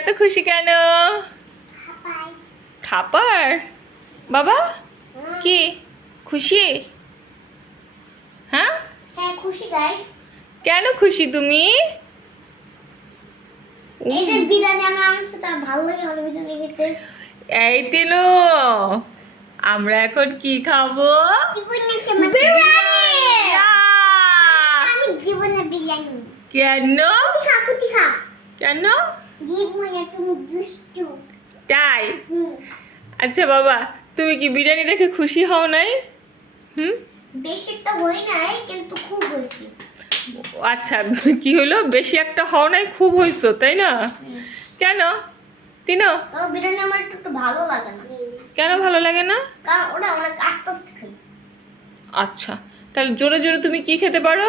এত খুশি কেন? খাবার বাবা কি খুশি? হ্যাঁ হ্যাঁ খুশি গাইস। কেন খুশি তুমি? এই যে বিরিয়ানি আমার আনছে, তা ভালো লাগে আমার বিরিয়ানি খেতে। এই তিনু, আমরা এখন কি খাবো? জীবনে বিরিয়ানি। ইয়া! আমি জীবনে বিরিয়ানি। কেন? কুতি খা। কেন জীবনে তুমি দুষ্টু। তাই? আচ্ছা বাবা, তুমি কি বিরিয়ানি দেখে খুশি হও নাই? বেশি একটা হই নাই, কিন্তু খুব হয়েছি। আচ্ছা, কি হলো? বেশি একটা হও নাই, খুব হইছো তাই না? কেন তিনো? তবে বিরিয়ানি আমার একটু ভালো লাগে না। কেন ভালো লাগে না? কারণ ওটা অনেক আস্তে আস্তে খাই। আচ্ছা, তাহলে জোরে জোরে তুমি কি খেতে পারো?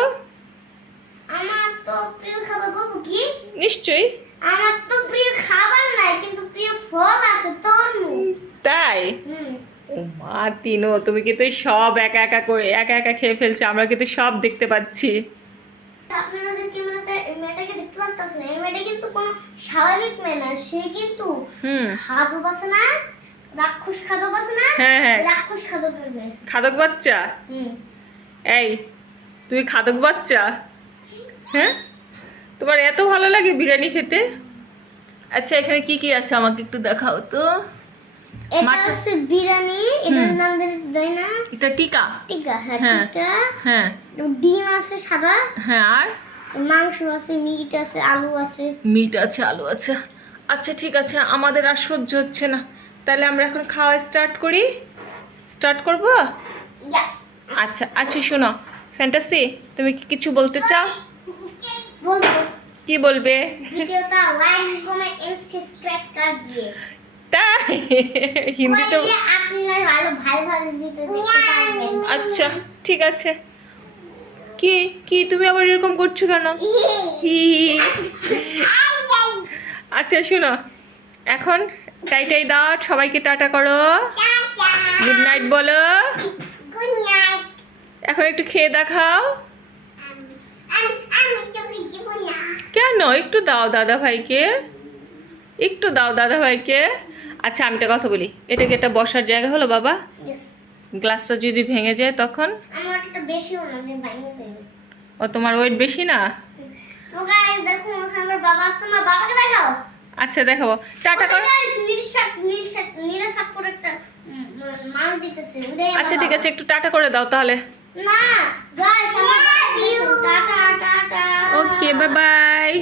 আমার তো প্রিয় খাবার বলবো কি? নিশ্চয়ই। আমার তো প্রিয় খাবার নাই, কিন্তু প্রিয় ফল আছে, তরমুজ। তাই? ও মা তিনো, তুমি কিন্তু সব একা একা খেয়ে ফেলছো, আমরা কিন্তু সব দেখতে পাচ্ছি। আপনারা যে মেয়েটাকে দেখতে পাচ্ছেন, এই মেয়েটা কিন্তু কোনো স্বাভাবিক মেয়ে না। সে কিন্তু খাদক আছে না, রাক্ষস খাদক আছে না? হ্যাঁ। রাক্ষস খাদকের মেয়ে। খাদক বাচ্চা? এই, তুমি খাদক বাচ্চা? হ্যাঁ, তোমার এত ভালো লাগে বিরিয়ানি খেতে? আচ্ছা, এখানে কি কি আছে আমাকে একটু দেখাও তো। এটা হচ্ছে বিরিয়ানি, এটার নাম দেই না? এটা টিকা। টিকা, হ্যাঁ হ্যাঁ। টিকা। হ্যাঁ ডিম আছে সাদা, হ্যাঁ, আর মাংস আছে, মিট আছে, আলু আছে। মিট আছে, আলু আছে। আচ্ছা ঠিক আছে, আমাদের আর সহ্য হচ্ছে না, তাহলে আমরা এখন খাওয়া স্টার্ট করব। ইয়া আচ্ছা আচ্ছা, শোনো ফ্যান্টাসি, তুমি কি কিছু বলতে চাও? বলবো। কি বলবে? ভিডিওটা লাইক কমেন্ট এন্ড সাবস্ক্রাইব করজিয়ে। তাই? হিন্দিতে? তাহলে আপনারা ভালো ভালো ভিডিও দেখতে পারবেন। আচ্ছা ঠিক আছে। কি কি তুমি আবার এরকম করছো কেন? হি হি। আচ্ছা শোনো, এখন টাই দাও, সবাইকে টাটা করো, গুড নাইট বলো। Good night. এখন একটু খেয়ে দেখাও। আমি তো কিছু না। কেন? একটু দাও দাদা ভাইকে, একটু দাও দাদা ভাইকে। আচ্ছা আমি একটা কথা বলি, এটা কি একটা বসার জায়গা হলো বাবা? ইয়েস। গ্লাসটা যদি ভেঙে যায় তখন? আমার একটা বেশি হলো যে ভাঙে যাবে। ও তোমার ওয়েট বেশি না? তো গাইস দেখো, ওখানে আমার বাবা আছে, না বাবাকে দেখাও। আচ্ছা দেখাবো, টাটা করো। গাইস নিরাশাক করে একটা মানুষ দিতেছে। আচ্ছা ঠিক আছে, একটু টাটা করে দাও তাহলে। না গাইস, আমার টাটা টাটা। ওকে, বাই বাই।